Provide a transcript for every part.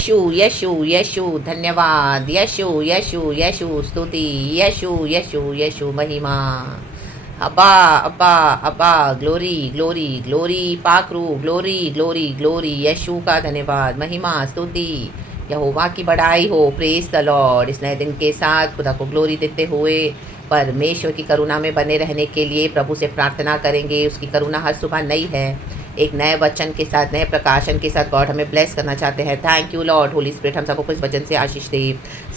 यशु यशु यशु धन्यवाद, यशु यशु यशु स्तुति, यशु यशु यशु महिमा। अब्बा अब्बा अब्बा, ग्लोरी ग्लोरी ग्लोरी, पाकरू ग्लोरी ग्लोरी ग्लोरी, यशु का धन्यवाद, महिमा स्तुति, यहोवा की बड़ाई हो। Praise the lord. इस नए दिन के साथ खुदा को ग्लोरी देते हुए परमेश्वर की करुणा में बने रहने के लिए प्रभु से प्रार्थना करेंगे। उसकी करुणा हर सुबह नई है। एक नए वचन के साथ, नए प्रकाशन के साथ गॉड हमें ब्लेस करना चाहते हैं। Thank you Lord, Holi spirit हम सबको इस वचन से आशीष दे।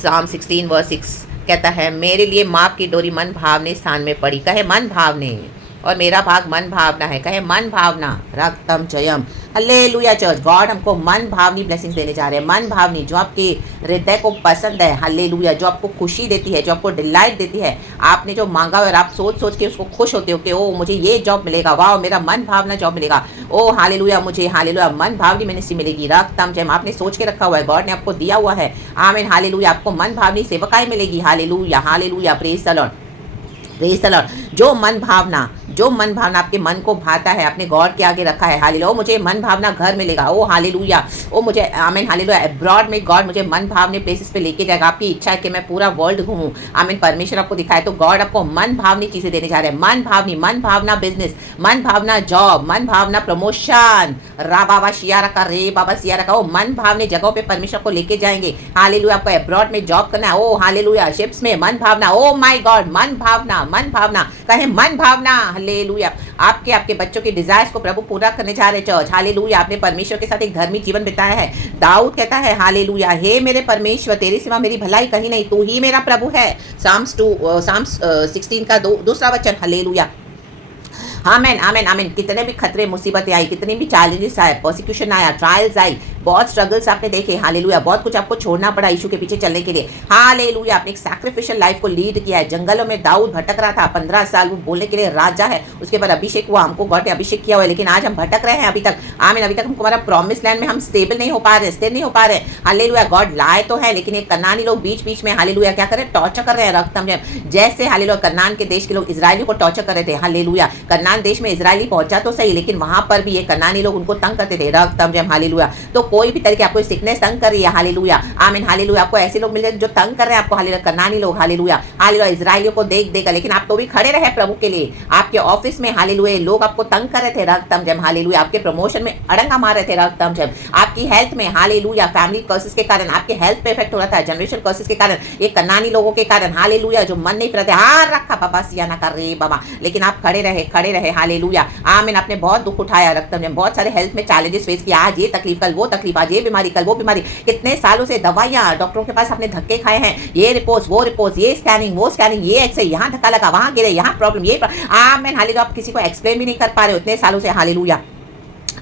Psalm 16 वर्स 6 कहता है, मेरे लिए माप की डोरी मन भावने स्थान में पड़ी। कहे मन भावने, और मेरा भाग मन भावना है। कहे मन भावना, रक्तम जयम। Hallelujah church. गॉड हमको मन भावनी ब्लेसिंग्स देने जा रहे हैं। मन भावनी, जो आपके हृदय को पसंद है। हालेलुया, जो आपको खुशी देती है, जो आपको डिलाइट देती है। आपने जो मांगा और आप सोच सोच के उसको खुश होते हो कि ओ मुझे ये जॉब मिलेगा, वाह मेरा मन भावना जॉब मिलेगा, ओ हालेलुया मुझे हालेलुया मन भावनी मिनिस्ट्री मिलेगी। रक्तम जयम आपने सोच के रखा हुआ है, गॉड ने आपको दिया हुआ है। आमीन हालेलुया, आपको मन भावनी सेवकाई मिलेगी। Hallelujah hallelujah, praise the lord, praise the Lord. जो मन भावना आपके मन को भाता है, आपने गॉड के आगे रखा है। हालेलुया, ओ मुझे मन भावना घर मिलेगा। ओ हालेलुया, ओ मुझे आमीन हालेलुया अब्रॉड में गॉड मुझे मन भावने प्लेसेस पे लेके जाएगा। आपकी इच्छा है कि मैं पूरा वर्ल्ड घूमूं। आमीन, परमेश्वर आपको दिखाए तो गॉड आपको मन भावनी चीजें देने जा रहे हैं। मन भावनी, मन भावना बिजनेस, मन भावना जॉब, मन भावना प्रमोशन। रा बाबा शियारा का, रे बाबा सियारा का, ओ मन भावने जगहों पे परमेश्वर को लेके जाएंगे। हालेलुया, आपको अब्रॉड में जॉब करना है। ओ हालेलुया, शिप्स में मन भावना। ओ माय गॉड, मन भावना, मन भावना, कहे मन भावना। हालेलुया, आपके बच्चों के डिजायर्स को प्रभु पूरा करने जा रहे चर्च। हालेलुया, आपने परमेश्वर के साथ एक धर्मी जीवन बिताया है। दाऊद कहता है हालेलुया, हे मेरे परमेश्वर तेरे सिवा मेरी भलाई कहीं नहीं, तू ही मेरा प्रभु है। Psalms 16 का दूसरा वचन। हालेलुया, आमेन आमेन आमेन। कितने भी खतरे मुसीबतें आई, कितने भी चैलेंजेस आए, परसिक्यूशन आया, ट्रायल्स आई, बहुत स्ट्रगल्स आपने देखे। हालेलुया, बहुत कुछ आपको छोड़ना पड़ा यीशु के पीछे चलने के लिए। हालेलुया, आपने एक सैक्रिफिशियल लाइफ को लीड किया है। जंगलों में दाऊद भटक रहा था 15 साल, वो बोलने के लिए राजा है। उसके बाद अभिषेक हुआ, हमको गॉड ने अभिषेक किया हुआ है, लेकिन आज हम भटक रहे हैं अभी तक। आमीन, अभी तक हमको हमारा प्रॉमिस लैंड में हम स्टेबल नहीं हो पा रहे, स्थिर नहीं हो पा रहे। हालेलुया, गॉड लाए तो है, लेकिन ये कनानी लोग बीच बीच में हालेलुया क्या कर रहे हैं, टॉर्चर कर रहे हैं। रक्तम जैसे हालेलुया कनान के देश के लोग इजरायली को टॉर्चर कर रहे थे। हालेलुया, कनान देश में इजरायली पहुंचा तो सही, लेकिन वहां पर भी ये कनानी लोग उनको तंग करते थे। रक्तम जयम। हालेलुया, तो कोई भी तरीके आपको सिकनेस तंग कर रही है। हालेलुया, आमीन हालेलुया, आपको ऐसे लोग मिल जाए जो तंग कर रहे हैं आपको। हालेलुया, कनानी लोग। हालेलुया हालेलुया, इजरायलियों को देख देगा, लेकिन आप तो भी खड़े रहे प्रभु के लिए। आपके ऑफिस में हालेलुया लोग आपको तंग कर रहे थे। रक्तम जयम। हालेलुया, आपके प्रमोशन में अड़ंगा मार रहे थे। रक्तम जयम। आपकी हेल्थ में हालेलुया फैमिली कर्सेस के कारण आपके हेल्थ पे इफेक्ट हो रहा था, जनरेशन कर्सेस के कारण, ये कनानी लोगों के कारण। हालेलुया, जो मन नहीं फिरते, हां रखा बाबा सियाना कर रहे बाबा, लेकिन आप खड़े रहे। हालेलुया, आमीन, आपने बहुत दुख उठाया। रक्तम जयम, बहुत सारे हेल्थ में चैलेंजेस फेस किया। आज ये तकलीफ, कल वो तकलीफ, आज ये बीमारी, कल वो बीमारी। कितने सालों से दवाइयां, डॉक्टरों के पास आपने धक्के खाए हैं। ये रिपोर्ट्स, वो रिपोर्ट्स, ये स्कैनिंग, वो स्कैनिंग, ये एक्सरे, यहाँ धक्का लगा, वहां गिरे, यहाँ प्रॉब्लम, ये आमीन हालेलुया, आप किसी को एक्सप्लेन भी नहीं कर पा रहे हो इतने सालों से। हालेलुया,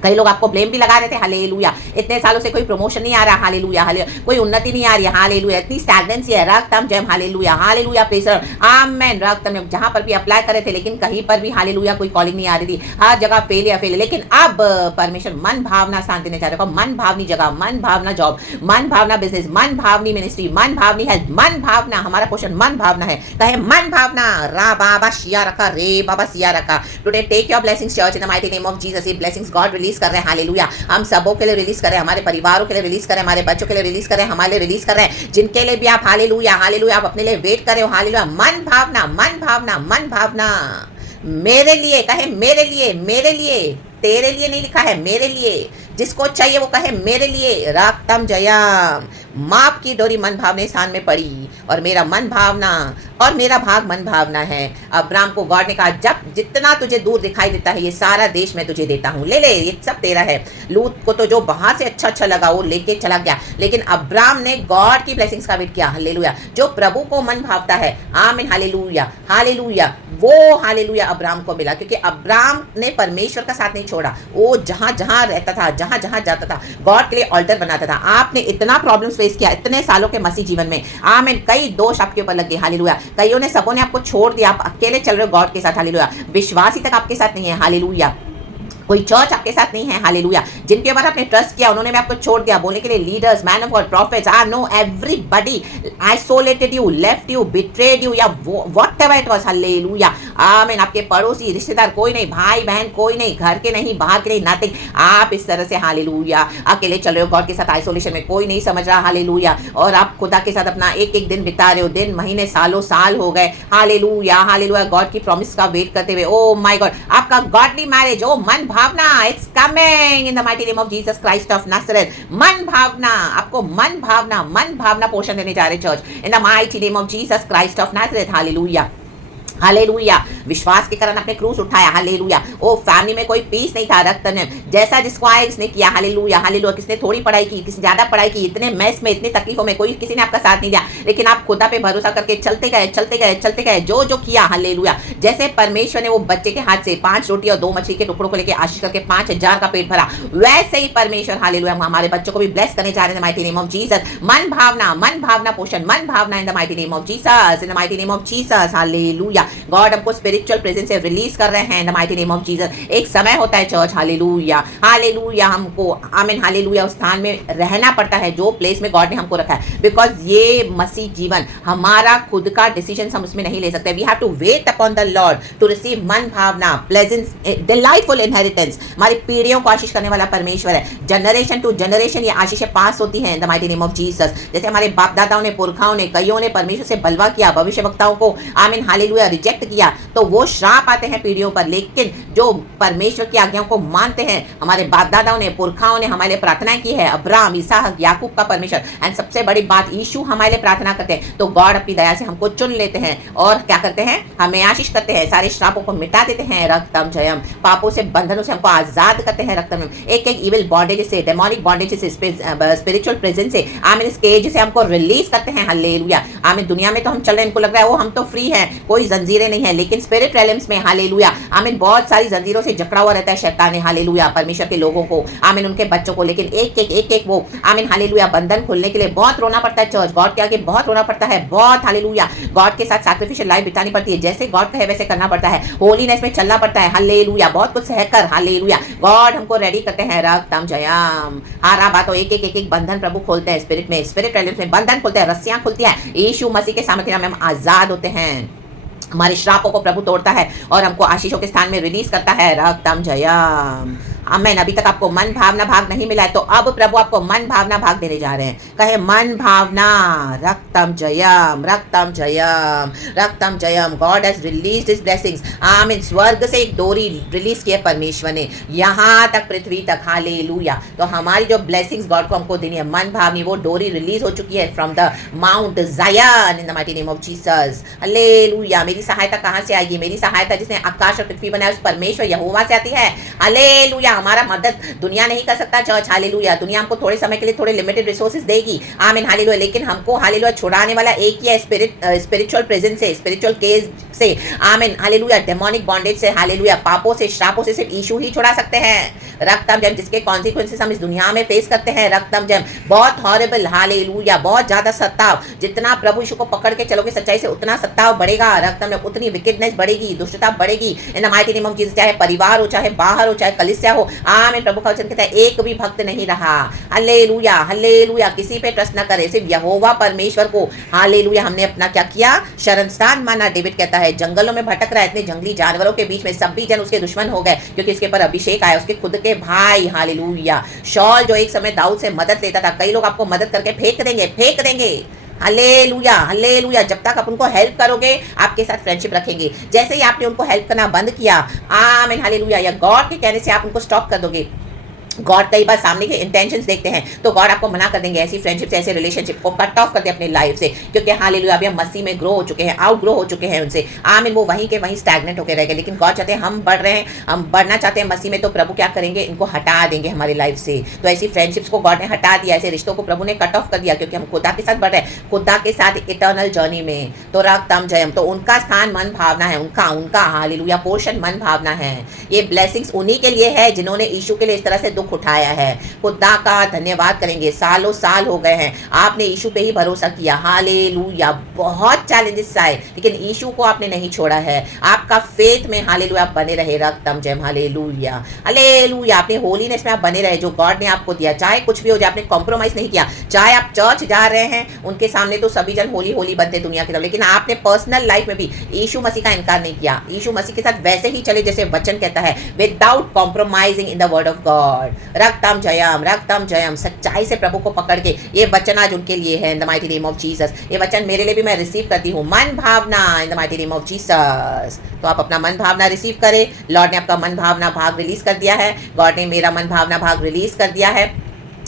कई लोग आपको ब्लेम भी लगा रहे थे। हालेलुया, इतने सालों से कोई प्रमोशन नहीं आ रहा। हालेलुया हालेलुया, कोई उन्नति नहीं आ रही है। हालेलुया, इतनी स्टैग्नेंसी है। रक्तम जयम। हालेलुया हालेलुया, प्रेसर आमेन। रक्तम जयम, जहां पर भी अप्लाई करे थे, लेकिन कहीं पर भी हालेलुया कोई कॉलिंग नहीं आ रही थी। हर जगह फेल, लेकिन अब परमेश्वर मन भावना शांति देने जा रहे हो। मन भावनी जगह, मन भावना जॉब, मन भावना बिजनेस, मन भावनी मिनिस्ट्री, मन भावनी हेल्थ, मन भावना। हमारा क्वेश्चन मन भावना है। कहे मन भावना। रा बाबा शिया रखा, रे बाबा सिया रखा। Today take your blessings church in the mighty name of Jesus. ये ब्लेसिंग्स गॉड रिलीज कर रहे हैं। हालेलुया, हम सबों के लिए रिलीज करें, हमारे परिवारों के लिए रिलीज करें, हमारे बच्चों के लिए रिलीज करें, हमारे लिए रिलीज कर रहे हैं, जिनके लिए भी आप हालेलुया हालेलुया आप अपने लिए वेट कर रहे हो। हालेलुया, मन भावना, मन भावना, मन भावना मेरे लिए। कहे मेरे लिए, मेरे लिए, तेरे लिए नहीं लिखा है, मेरे लिए। जिसको चाहिए वो कहे मेरे लिए। रक्तम जयम, माप की डोरी मन भावने स्थान में पड़ी, और मेरा मन भावना और मेरा भाग मन भावना है। अब्राम को गॉड ने कहा, जब जितना तुझे दूर दिखाई देता है, ये सारा देश मैं तुझे देता हूँ, ले ले, ये सब तेरा है। लूत को तो जो बाहर से अच्छा लगा वो लेके चला गया, लेकिन अब्राम ने गॉड की ब्लेसिंग्स का वेट किया। हालेलुया, जो प्रभु को मन भावता है, आमीन हालेलुया हालेलुया, वो हालेलुया अब्राम को मिला, क्योंकि अब्राम ने परमेश्वर का साथ नहीं छोड़ा। वो जहां जहां रहता था, जहां जहां जाता था, गॉड के लिए ऑल्टर बनाता था। आपने इतना प्रॉब्लम्स फेस किया इतने सालों के मसीह जीवन में, आमीन, कई दोष आपके ऊपर लग गए। हालेलुया, कईयों ने, सबों ने आपको छोड़ दिया, आप अकेले चल रहे हो गॉड के साथ। हालेलुया, विश्वास ही तक आपके साथ नहीं है। हालेलुया, कोई चर्च आपके साथ नहीं है। हालेलुया, जिनके ऊपर आपने ट्रस्ट किया उन्होंने भी आपको छोड़ दिया। बोलने के लिए leaders, man of God, profits, I know everybody isolated you, left you, betrayed you, या व्हाटएवर इट वाज। हालेलुया, आमीन। आपके पड़ोसी, रिश्तेदार कोई नहीं, भाई बहन कोई नहीं, घर के नहीं, बाहर के नहीं, नथिंग। आप इस तरह से हालेलुया अकेले चल रहे हो, गॉड के साथ आइसोलेशन में कोई नहीं समझ रहा, हालेलुया, और आप खुदा के साथ अपना एक एक दिन बिता रहे हो, दिन महीने सालों साल हो गए, हालेलुया हालेलुया, गॉड की प्रॉमिस का वेट करते हुए। ओ माय गॉड, आपका गॉडली मैरिज, ओ मन भावना, it's coming in the mighty name of Jesus Christ of Nazareth. मन भावना, आपको मन भावना पोषण देने जा रहे church in the mighty name of Jesus Christ of Nazareth. Hallelujah hallelujah, विश्वास के कारण अपने क्रूस उठाया, हालेलुया। ओ फैमिली में कोई पीस नहीं था, रक्त ने जैसा जिसको आए इसने किया, हालेलुया हालेलुया। किसने थोड़ी पढ़ाई की, किसने ज्यादा पढ़ाई की, इतने मैस में, इतनी तकलीफों में कोई किसी ने आपका साथ नहीं दिया, लेकिन आप खुदा पे भरोसा करके चलते गए चलते गए चलते गए, जो जो किया, हालेलुया। जैसे परमेश्वर ने वो बच्चे के हाथ से 5 रोटी और 2 मछली के टुकड़ों को लेकर आशीष करके 5000 का पेट भरा, वैसे ही परमेश्वर हालेलुया हमारे बच्चों को भी ब्लेस करने जा रहे हैं माइटी नेम ऑफ जीसस। मन भावना पोषण, मन भावना in the mighty name of Jesus, in the mighty name of Jesus, hallelujah. God हमको स्पिरिचुअल प्रेजेंस से रिलीज कर रहे हैं in the mighty name of Jesus. एक समय होता है चर्च, हालेलुया हालेलुया, हमको आमीन हालेलुया उस स्थान में रहना पड़ता है जो प्लेस में गॉड ने हमको रखा है, बिकॉज ये मसीह जीवन हमारा खुद का डिसीजन हम उसमें नहीं ले सकते। We have to wait upon the Lord to receive मन भावना, प्लेजेंस, डिलाइटफुल इनहेरिटेंस। हमारी पीढ़ियों को आशीष करने वाला परमेश्वर है, जनरेशन टू जनरेशन ये आशीषें पास होती हैं in the mighty name of Jesus. जैसे हमारे बाप दादाओं ने, पुरखाओं ने, कईयों ने परमेश्वर से बलवा किया, भविष्यवक्ताओं को आमीन हालेलुया रिजेक्ट किया, तो वो श्राप आते हैं पीढ़ियों पर। लेकिन जो परमेश्वर की आज्ञाओं को मानते हैं, हमारे बाप दादाओं ने, पुरखाओं ने हमारे लिए प्रार्थनाएं की है, अब्राहम, इसहाक, याकूब का परमेश्वर, एंड सबसे बड़ी बात यीशु हमारे लिए प्रार्थना करते हैं, तो गॉड अपनी दया से हमको चुन लेते हैं और क्या करते हैं, हमें आशीष करते हैं, सारे श्रापों को मिटा देते हैं, रक्तम जयम, पापों से, बंधनों से हमको आजाद करते हैं, रक्तम, एक एक इविल बॉन्डेज से, डेमोनिक बॉन्डेज से, स्पिरिचुअल प्रेजेंस से, आमीन, इस केज से हमको रिलीज करते हैं, हालेलुया आमीन। दुनिया में तो हम चल रहे हैं, इनको लग रहा है वो हम तो फ्री हैं, कोई जंजीरें नहीं है, लेकिन स्पिरिट रेलम्स में हालेलुया आमीन बहुत सारी जंजीरों से जकड़ा हुआ रहता है शैतान, हालेलुया, परमेश्वर के लोगों को, आमीन, उनके बच्चों को। लेकिन एक एक वो आमीन हालेलुया बंधन खुलने के लिए बहुत रोना पड़ता है चर्च, गॉड के आगे बहुत रोना पड़ता है, बहुत हालेलुया, गॉड के साथ सैक्रिफिशियल लाइफ बितानी पड़ती है, जैसे गॉड कहे वैसे करना पड़ता है, होलीनेस में चलना पड़ता है, हालेलुया, बहुत कुछ सहकर, हालेलुया, गॉड हमको रेडी करते हैं, रक्तम जयम। हारा बातों एक बंधन प्रभु खोलते हैं, स्पिरिट में, स्पिरिट रेलम्स में बंधन खोलते हैं, रस्सियां खुलती है, यीशु मसीह के सामर्थ्य में हम आजाद होते हैं, हमारे श्रापों को प्रभु तोड़ता है और हमको आशीषों के स्थान में रिलीज करता है, रक्तम जयम। आमीन। अभी तक आपको मन भावना भाग नहीं मिला है, तो अब प्रभु आपको मन भावना भाग देने जा रहे हैं। कहे मन भावना, रक्तम जयम, रक्तम जयम, रक्तम जयम। God has released his blessings. आमीन। स्वर्ग से एक डोरी रिलीज की है परमेश्वर ने यहाँ तक, पृथ्वी तक, हालेलुया। तो हमारी जो ब्लेसिंग्स गॉड को हमको देनी है, मन भावनी, वो डोरी रिलीज हो चुकी है फ्रॉम द माउंट जायन इन the mighty name of Jesus, hallelujah. मेरी सहायता कहाँ से आएगी? मेरी सहायता जिसने आकाश और पृथ्वी बनाया उस परमेश्वर यहोवा से आती है, हालेलुया। हमारा मदद दुनिया नहीं कर सकता चर्च, हालेलुया। दुनिया हमको थोड़े समय के लिए थोड़े लिमिटेड रिसोर्सेज देगी, आमीन, हालेलुया, लेकिन हमको हालेलुया छुड़ाने वाला एक ही है, स्पिरिचुअल प्रेजेंस से, स्पिरिचुअल केस से, आमीन, हालेलुया, डेमोनिक बॉन्डेज से, हालेलुया, पापों से, श्रापों से सिर्फ यीशु ही छुड़ा सकते हैं। रक्तम जम, जिसके कॉन्सिक्वेंसेस हम इस दुनिया में फेस करते हैं, रक्तम जम, बहुत हॉरिबल, हालेलुया, बहुत ज्यादा सत्ताव। जितना प्रभु यीशु को पकड़ के चलोगे सच्चाई से, उतना सत्ताव बढ़ेगा, रक्तम में उतनी विकेडनेस बढ़ेगी, दुष्टता बढ़ेगी इन the mighty name of Jesus. चाहे परिवार हो, चाहे बाहर हो, चाहे कलीसिया हो, आमीन। प्रभु का वचन कहता है एक भी भक्त नहीं रहा, हालेलुया, हालेलुया। किसी पे ट्रस्ट न करे, सिर्फ यहोवा परमेश्वर को, हालेलुया, हमने अपना क्या किया? शरणस्थान माना। डेविड कहता है जंगलों में भटक रहा है, इतने जंगली जानवरों के बीच में, सभी जन उसके दुश्मन हो गए क्योंकि इसके पर अभिषेक आया, उसके खुद के भाई, हालेलुया। शॉल जो एक समय दाऊद से मदद लेता था, कई लोग आपको मदद करके फेंक देंगे, हालेलुया, हालेलुया। जब तक आप उनको हेल्प करोगे, आपके साथ फ्रेंडशिप रखेंगे, जैसे ही आपने उनको हेल्प करना बंद किया, आमीन, हालेलुया, या गॉड के कहने से आप उनको स्टॉप कर दोगे, गॉड कई बार सामने के इंटेंशंस देखते हैं, तो गॉड आपको मना कर देंगे ऐसी फ्रेंडशिप से, ऐसे रिलेशनशिप को कट ऑफ कर दे अपनी लाइफ से, क्योंकि हालेलुया अभी हम मसीह में ग्रो हो चुके हैं, आउट ग्रो हो चुके हैं उनसे, आमीन। वो वहीं के वहीं स्टैग्नेट होकर रह गए, लेकिन गॉड चाहते हैं हम बढ़ रहे हैं, हम बढ़ना चाहते हैं मसीह में, तो प्रभु क्या करेंगे? इनको हटा देंगे हमारी लाइफ से। तो ऐसी फ्रेंडशिप्स को गॉड ने हटा दिया, ऐसे रिश्तों को प्रभु ने कट ऑफ कर दिया, क्योंकि हम खुदा के साथ बढ़ रहे हैं, खुदा के साथ इटर्नल जर्नी में। तो रक्तम जयम, तो उनका स्थान मन भावना है, उनका हालेलुया पोर्शन मन भावना है। ये ब्लेसिंग्स उन्हीं के लिए है जिन्होंने यीशु के लिए इस तरह से दुख दुख उठाया है। खुदा का धन्यवाद करेंगे, सालों साल हो गए हैं आपने यीशु पे ही भरोसा किया। हालेलुया, बहुत चैलेंजेस आए लेकिन यीशु को आपने नहीं छोड़ा है। आपका फेथ में हालेलुया आप बने रहे, रक्तम जयम। हालेलुया, हालेलुया, अपने होलीनेस में आप बने रहे जो गॉड ने आपको दिया। चाहे कुछ भी हो जाए, आपने कॉम्प्रोमाइज नहीं किया। चाहे आप चर्च जा रहे हैं, उनके सामने तो सभी जन होली होली बनते दुनिया की तरफ, लेकिन आपने पर्सनल लाइफ में भी यीशु मसीह का इनकार नहीं किया। यीशु मसीह के साथ वैसे ही चले जैसे वचन कहता है, without compromising in the word of God. रक्तम जयम, रक्तम जयम, सच्चाई से प्रभु को पकड़ के। ये वचन आज उनके लिए है इन the mighty name of Jesus. ये वचन मेरे लिए भी मैं रिसीव करती हूँ। मन भावना in the mighty name of Jesus. तो आप अपना मन भावना रिसीव करें। लॉर्ड ने आपका मन भावना भाग रिलीज कर दिया है। गॉड ने मेरा मन भावना भाग रिलीज कर दिया है।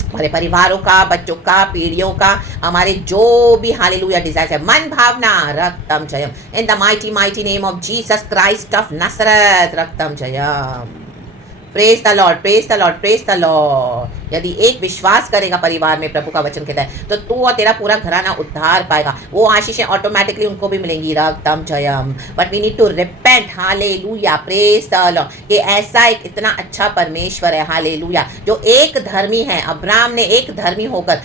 हमारे परिवारों का, बच्चों का, पीढ़ियों का, हमारे जो भी हालेलुया डिजायर है, मन भावना रक्तम जयम in the mighty mighty name of Jesus Christ of Nazareth. रक्तम जयम। Praise the lord, praise the lord, praise the lord. यदि एक विश्वास करेगा परिवार में, प्रभु का वचन कहता है, तो तू और तेरा पूरा घराना उद्धार पाएगा। वो आशीषें ऑटोमेटिकली उनको भी मिलेंगी। रक्तम जयम। But we need to repent. Hallelujah, praise the lord. ये ऐसा एक इतना अच्छा परमेश्वर है, हालेलुया, जो एक धर्मी है। अब्राहम ने एक धर्मी होकर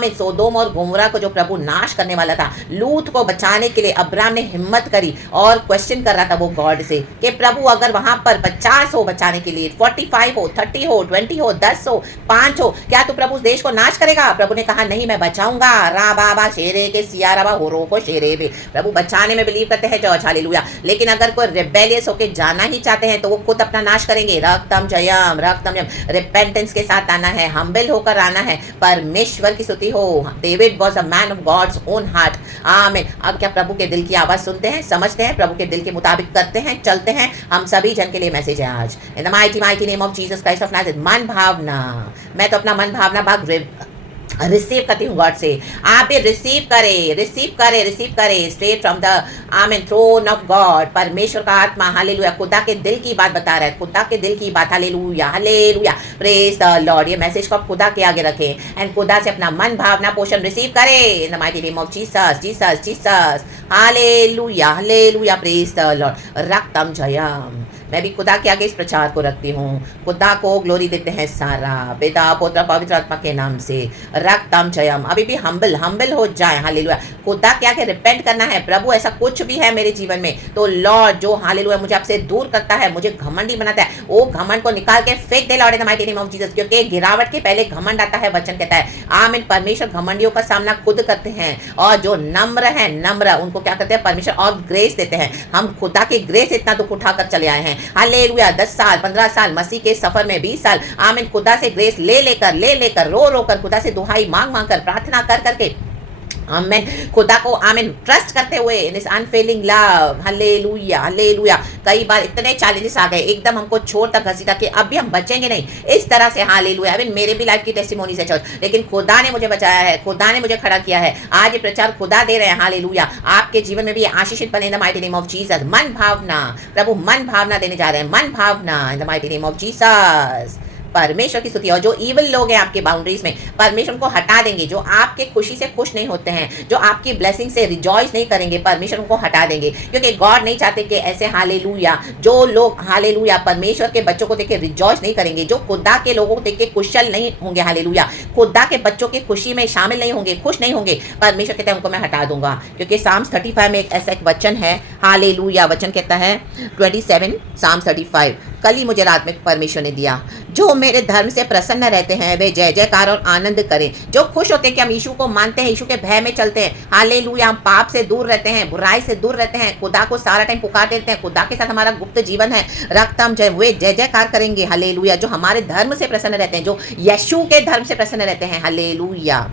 में सोदोम और गोमोरा को जो प्रभु नाश करने वाला था, लूत को बचाने के लिए अब्राहम ने हिम्मत करी और क्वेश्चन कर रहा था वो गॉड से कि प्रभु अगर वहां पर 50 हो बचाने के लिए, 45 हो, 30 हो, 20 हो, 10 हो, 5 हो, क्या तू प्रभु उस देश को नाश करेगा? प्रभु ने कहा नहीं, मैं बचाऊंगा। रा बाबा शेरे के सिया रबा होरो को शेरे पे। प्रभु बचाने में बिलीव करते हैं चर्च, हालेलुया। लेकिन अगर कोई रिबेलियस होके जाना ही चाहते हैं तो वो खुद अपना नाश करेंगे। रक्तम जयम, रक्तम जयम। रिपेंटेंस के साथ आना है, हम्बल होकर आना है। परमेश्वर की स्तुति हो। David was a man of God's own heart. आमीन। अब क्या प्रभु के दिल की आवाज सुनते हैं, समझते हैं, प्रभु के दिल के मुताबिक करते हैं, चलते हैं? हम सभी जन के लिए मैसेज है आज। इन the mighty mighty name of Jesus Christ of Nazareth. मन भावना, मैं तो अपना मन भावना भाग रिसीव करती हूँ गॉड से। आप भी रिसीव करें, रिसीव करें, रिसीव करें स्ट्रेट फ्रॉम द आमीन थ्रोन ऑफ गॉड। परमेश्वर का आत्मा हालेलुया खुदा के दिल की बात बता रहा है, खुदा के दिल की बात। Hallelujah, hallelujah, praise the lord. ये मैसेज को आप खुदा के आगे रखें एंड खुदा से अपना मन भावना पोषण रिसीव करें in the mighty name of Jesus, Jesus, Jesus. Hallelujah, hallelujah, praise the lord. रक्तम जयम। मैं भी खुदा के आगे इस प्रचार को रखती हूँ। खुदा को ग्लोरी देते हैं सारा, पिता पुत्र पवित्र आत्मा के नाम से। रक्तम जयम। अभी भी हम्बल हो जाए। हालेलुया, खुदा के आगे रिपेंट करना है। प्रभु ऐसा कुछ भी है मेरे जीवन में तो लॉर्ड जो हालेलुया मुझे आपसे दूर करता है, मुझे घमंडी बनाता है, वो घमंड को निकाल के फेंक दे lord in the mighty name of Jesus. क्योंकि गिरावट के पहले घमंड आता है, वचन कहता है। आमीन। परमेश्वर घमंडियों का सामना खुद करते हैं और जो नम्र है, नम्र उनको क्या करते हैं परमेश्वर और ग्रेस देते हैं। हम खुदा के ग्रेस इतना दुख उठाकर चले आए हैं। हालेलुया, 10 साल, 15 साल मसीह के सफर में, 20 साल आमीन, खुदा से ग्रेस ले लेकर रो कर खुदा से दुहाई मांग कर प्रार्थना कर करके आमीन, खुदा को आमीन ट्रस्ट करते हुए in this unfailing love. Hallelujah, hallelujah. कई बार इतने चैलेंजेस आ गए, एकदम हमको छोड़ तक घसीटा कि अब भी हम बचेंगे नहीं, इस तरह से। हालेलुया। आमीन। मेरे भी लाइफ की टेस्टिमोनीज है चर्च, लेकिन खुदा ने मुझे बचाया है, खुदा ने मुझे खड़ा किया है। आज ये प्रचार खुदा दे रहे हैं। हालेलुया। आपके जीवन में भी आशीषित बने इन the mighty name of Jesus. मन भावना, प्रभु मन भावना देने जा रहे हैं, मन भावना in the mighty name of Jesus. परमेश्वर की स्तुति। और जो इविल लोग हैं आपके बाउंड्रीज में, परमेश्वर को हटा देंगे। जो आपके खुशी से खुश नहीं होते हैं, जो आपकी ब्लेसिंग से रिजॉइस नहीं करेंगे, परमेश्वर को हटा देंगे। क्योंकि गॉड नहीं चाहते कि ऐसे हालेलुया जो लोग हालेलुया परमेश्वर के बच्चों को देख के रिजॉइस नहीं करेंगे, जो खुदा के लोगों को देख के कुशल नहीं होंगे, हालेलुया खुदा के बच्चों की खुशी में शामिल नहीं होंगे, खुश नहीं होंगे, परमेश्वर कहते हैं उनको मैं हटा दूंगा। क्योंकि साम्स 35 में एक ऐसा एक वचन है, हालेलुया, वचन कहता है 27 साम्स 35, कल ही मुझे रात में परमेश्वर ने दिया, जो मेरे धर्म से प्रसन्न रहते हैं वे जय जयकार और आनंद करें। जो खुश होते हैं कि हम यीशु को मानते हैं, यीशु के भय में चलते हैं, हालेलुया, हम पाप से दूर रहते हैं, बुराई से दूर रहते हैं, खुदा को सारा टाइम पुकारते रहते हैं, खुदा के साथ हमारा गुप्त जीवन है। रक्तम जय, वे जय जयकार करेंगे। हालेलुया। जो हमारे धर्म से प्रसन्न रहते हैं, जो यीशु के धर्म से प्रसन्न रहते हैं, हालेलुया,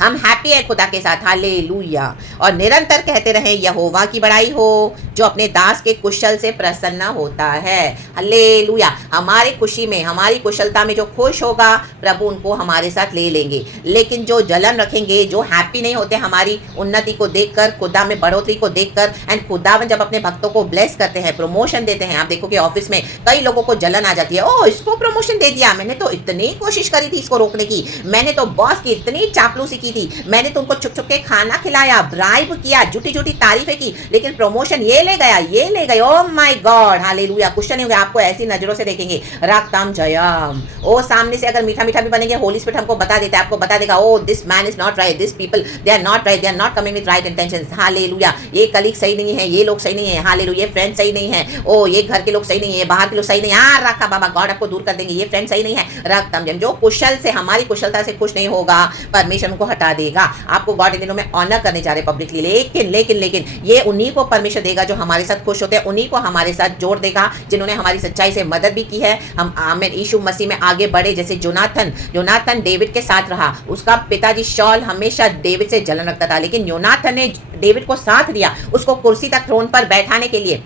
हम हैप्पी है खुदा के साथ। हालेलुया। और निरंतर कहते रहें यहोवा की बड़ाई हो, जो अपने दास के कुशल से प्रसन्न होता है। हालेलुया। हमारी खुशी में, हमारी कुशलता में जो खुश होगा, प्रभु उनको हमारे साथ ले लेंगे। लेकिन जो जलन रखेंगे, जो हैप्पी नहीं होते हमारी उन्नति को देखकर, खुदा में बढ़ोतरी को देखकर, एंड खुदावन जब अपने भक्तों को ब्लेस करते हैं, प्रमोशन देते हैं, आप देखोगे ऑफिस में कई लोगों को जलन आ जाती है, ओ इसको प्रमोशन दे दिया, मैंने तो इतनी कोशिश करी थी इसको रोकने की, मैंने तो बॉस की इतनी चापलूसी की थी, मैंने तुमको छुप छुप के खाना खिलाया, ब्राइब किया, झूठी झूठी तारीफें की, लेकिन प्रमोशन ये ले गया, ये ले गया। ओ माय गॉड, हालेलुया। क्वेश्चन नहीं होगा, आपको ऐसी नजरों से देखेंगे। रक्तम जयम। ओ सामने से अगर मीठा मीठा भी बनेंगे, होली स्पिरिट हमको बता देता है, आपको बता देगा, oh this man is not right, this people they are not right, they are not coming with right intentions. Hallelujah. ये कलीग सही नहीं है, ये लोग सही नहीं है, हालेलुया। ये फ्रेंड सही नहीं है, ओ ये घर के लोग सही नहीं है, बाहर के लोग सही नहीं है। रखा बाबा गॉड आपको दूर कर देंगे, ये फ्रेंड सही नहीं है। रक्तम जयम। जो कुशल से, हमारी कुशलता से खुश नहीं होगा, परमेश्वर उनको हटा देगा। आपको गॉड इन दिनों में ऑनर करने जा रहे पब्लिकली, लेकिन लेकिन लेकिन ये उन्हीं को परमेश्वर देगा जो हमारे साथ खुश होते हैं, उन्हीं को हमारे साथ जोड़ देगा जिन्होंने हमारी सच्चाई से मदद भी की है। हम आमीन यीशु मसीह में आगे बढ़े। जैसे योनाथन डेविड के साथ रहा, उसका पिताजी शॉल हमेशा डेविड से जलन रखता था, लेकिन योनाथन ने डेविड को साथ दिया, उसको कुर्सी तक थ्रोन पर बैठाने के लिए।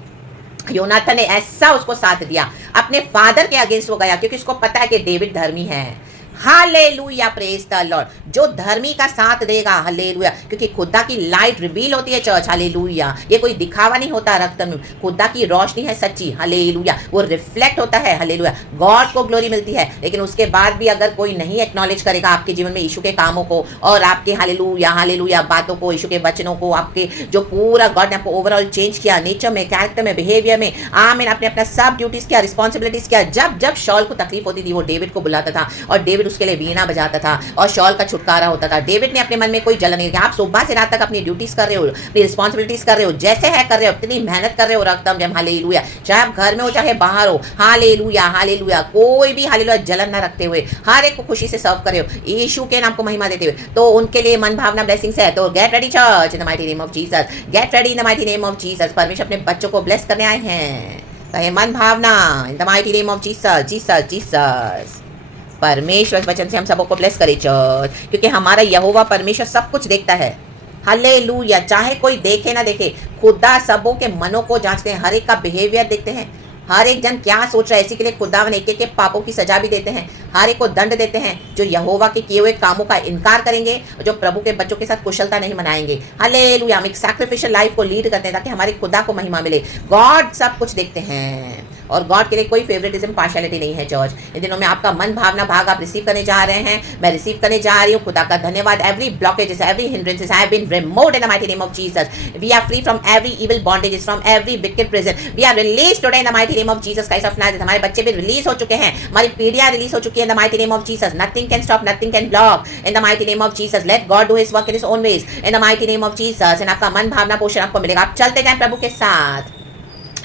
योनाथन ने ऐसा उसको साथ दिया, अपने फादर के अगेंस्ट वो गया, क्योंकि उसको पता है कि डेविड धर्मी है। Hallelujah, praise the Lord. जो धर्मी का साथ देगा, हालेलुया, क्योंकि खुदा की लाइट रिवील होती है चर्च, हालेलुया। ये कोई दिखावा नहीं होता, रक्त में खुदा की रोशनी है सच्ची, हालेलुया। वो रिफ्लेक्ट होता है, हालेलुया। गॉड को ग्लोरी मिलती है, लेकिन उसके बाद भी अगर कोई नहीं एक्नॉलेज करेगा आपके जीवन में यीशु के कामों को और आपके हालेलुया हालेलुया बातों को, यीशु के वचनों को, आपके जो पूरा गॉड ने आपको ओवरऑल चेंज किया, नेचर में, कैरेक्टर में, बिहेवियर में, आमीन, आपने अपना सब ड्यूटीज किया, रिस्पॉन्सिबिलिटीज किया। जब जब शॉल को तकलीफ होती थी, वो डेविड को बुलाता था और डेविड उसके लिए वीणा बजाता था और शॉल का छुटकारा होता था। डेविड ने अपने मन में कोई जलन नहीं, आप सुबह से रात तक अपनी ड्यूटीज कर रहे हो, अपनी रिस्पॉन्सिबिलिटीज कर रहे हो, जैसे है कर रहे हो, इतनी मेहनत कर रहे हो, रक्तम जब, हालेलुया। चाहे आप घर में हो चाहे बाहर हो, हालेलुया हालेलुया। कोई भी हालेलुया जलन ना रखते हुए हर एक को खुशी से सर्व करे हो, यीशु के नाम को महिमा देते हुए, तो उनके लिए मन भावना ब्लेसिंग्स है। तो get ready church in the mighty name of Jesus, get ready in the mighty name of Jesus. परमेश्वर अपने बच्चों को ब्लेस करने आए हैं, कहे मन भावना in the mighty name of Jesus, Jesus Jesus. परमेश्वर वचन से हम सबको ब्लेस करे चर्च, क्योंकि हमारा यहोवा परमेश्वर सब कुछ देखता है, हालेलुया। चाहे कोई देखे ना देखे, खुदा सबों के मनों को जांचते हैं, हर एक का बिहेवियर देखते हैं, हर एक जन क्या सोच रहा है। इसी के लिए खुदावन एक एक के पापों की सजा भी देते हैं, हर एक को दंड देते हैं जो यहोवा के किए हुए कामों का इनकार करेंगे, जो प्रभु के बच्चों के साथ कुशलता नहीं मनाएंगे। हालेलुया। हम एक सैक्रिफिशियल लाइफ को लीड करते हैं ताकि हमारे खुदा को महिमा मिले। गॉड सब कुछ देखते हैं और गॉड के लिए कोई फेवरेटिज्म, पार्शियलिटी नहीं है चर्च। इन दिनों में आपका मन भावना भाग आप रिसीव करने जा रहे हैं, मैं रिसीव करने जा रही हूँ। खुदा का धन्यवाद। Every blockages, every hindrances have been removed in the mighty name of Jesus. We are free from every evil bondages, from every wicked prison. We are released today in the mighty name of Jesus Christ of Nazareth. हमारे बच्चे भी release हो चुके हैं, हमारी पीढ़ियां release हो चुकी है इन the mighty name of Jesus. Nothing can stop, nothing can block in the mighty name of Jesus. Let God do his work in his own ways in the mighty name of Jesus. And आपका मन भावना पोषण आपको मिलेगा। आप चलते जाएं प्रभु के साथ,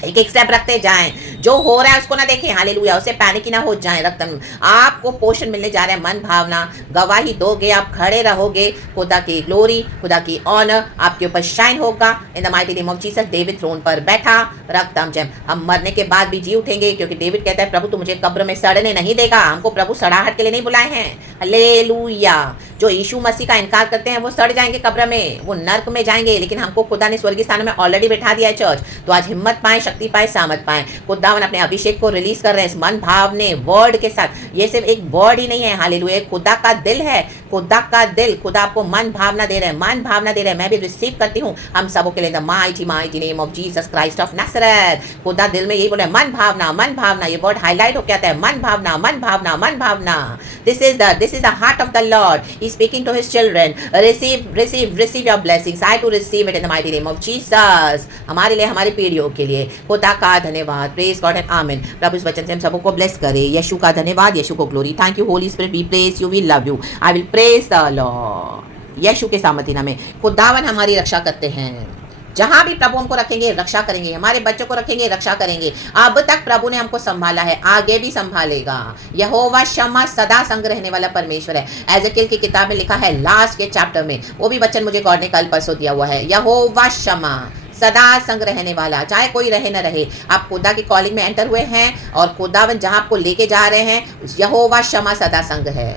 एक एक स्टेप रखते जाएं, जो हो रहा है उसको ना देखें, हालेलुया, उससे पैनिक ही ना हो जाएं। रक्तम आपको पोषण मिलने जा रहा है, मन भावना गवाही दोगे, आप खड़े रहोगे, खुदा की ग्लोरी, खुदा की ऑनर आपके ऊपर शाइन होगा in the mighty name of Jesus. David throne पर बैठा, रक्तम जब हम मरने के बाद भी जी उठेंगे, क्योंकि डेविड कहता है प्रभु तू मुझे कब्र में सड़ने नहीं देगा। हमको प्रभु सड़ाहट के लिए नहीं बुलाए हैं, हालेलुया। जो यीशु मसीह का इनकार करते हैं वो सड़ जाएंगे कब्र में, वो नर्क में जाएंगे, लेकिन हमको खुदा ने स्वर्गीय स्थान में ऑलरेडी बैठा दिया है चर्च। तो आज हिम्मत पाए, शक्ति पाए, सामर्थ पाए। खुदावन अपने अभिषेक को रिलीज कर रहे हैं इस मन भावने वर्ड के साथ। ये सिर्फ एक वर्ड ही नहीं है, हालेलुया, खुदा का दिल है, खुदा का दिल। खुदा आपको मन भावना दे रहे हैं, मन भावना दे रहे हैं। मैं भी रिसीव करती हूँ हम सबों के लिए the mighty mighty name of Jesus Christ of Nazareth. खुदा दिल में यही बोले मन भावना, मन भावना। ये वर्ड हाईलाइट होकर आता है, मन भावना, मन भावना, मन भावना। This is the heart of the lord, he is speaking to his children. Receive your blessings. I too receive it in the mighty name of Jesus. हमारे लिए, हमारी पीढ़ियों के लिए खुदा का धन्यवाद। प्रेज गॉड एंड आमीन। प्रभु इस वचन से हम सबको ब्लेस करे। यीशु का धन्यवाद, यीशु को glory. Thank you Holi spirit, we praise you, we love you, I will praise the lord. यीशु के सामर्थ्य में खुदावन हमारी रक्षा करते हैं। जहां भी प्रभु हमको रखेंगे रक्षा करेंगे, हमारे बच्चों को रखेंगे रक्षा करेंगे। अब तक प्रभु ने हमको संभाला है, आगे भी संभालेगा। यहोवा शम्मा सदा संग रहने वाला परमेश्वर है। एजेकियल की किताब में लिखा है लास्ट के चैप्टर में, वो भी वचन मुझे गॉड ने कल परसों दिया हुआ है। यहोवा शम्मा सदा संग रहने वाला, चाहे कोई रहे न रहे। आप खुदा की कॉलिंग में एंटर हुए हैं और खुदावन जहां आपको लेके जा रहे हैं, यहोवा शम्मा सदा संग है।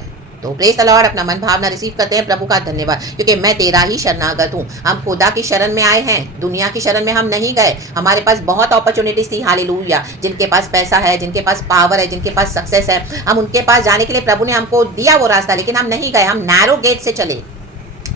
तो प्रेज द लॉर्ड। अपना मन भावना रिसीव करते हैं। प्रभु का धन्यवाद, क्योंकि मैं तेरा ही शरणागत हूँ। हम खुदा की शरण में आए हैं, दुनिया की शरण में हम नहीं गए। हमारे पास बहुत अपॉर्चुनिटीज थी, हालेलुया। जिनके पास पैसा है, जिनके पास पावर है, जिनके पास सक्सेस है, हम उनके पास जाने के लिए प्रभु ने हमको दिया वो रास्ता, लेकिन हम नहीं गए, हम नैरो गेट से चले।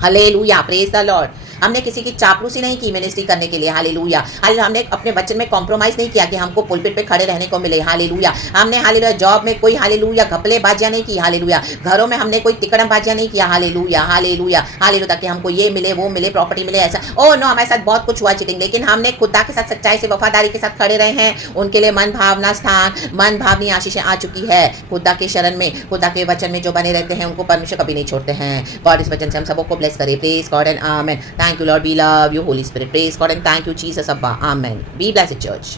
Hallelujah, praise the Lord. हमने किसी की चापलूसी नहीं की मिनिस्ट्री करने के लिए, हालेलुया। हमने अपने वचन में कॉम्प्रोमाइज नहीं किया कि हमको पुलपिट पे खड़े रहने को मिले, हालेलुया। हमने हालेलुया जॉब में कोई हालेलुया घपलेबाजियां नहीं की, हालेलुया। घरों में हमने कोई तिकड़मबाजियां नहीं किया, हालेलुया हालेलुया हालेलुया, ताकि हमको ये मिले वो मिले प्रॉपर्टी मिले ऐसा। ओ नो, हमारे साथ बहुत कुछ हुआ चीटिंग, लेकिन हमने खुदा के साथ सच्चाई से वफादारी के साथ खड़े रहे हैं। उनके लिए मन भावना स्थान मन भावनी आशीषें आ चुकी है। खुदा के शरण में खुदा के वचन में जो बने रहते हैं उनको परमेश्वर कभी नहीं छोड़ते हैं। गॉड इस वचन से हम सबको ब्लेस करे। Praise God and amen. Thank you Lord, we love you Holi Spirit. Praise God and thank you Jesus अब्बा, आमेन। Be blessed church.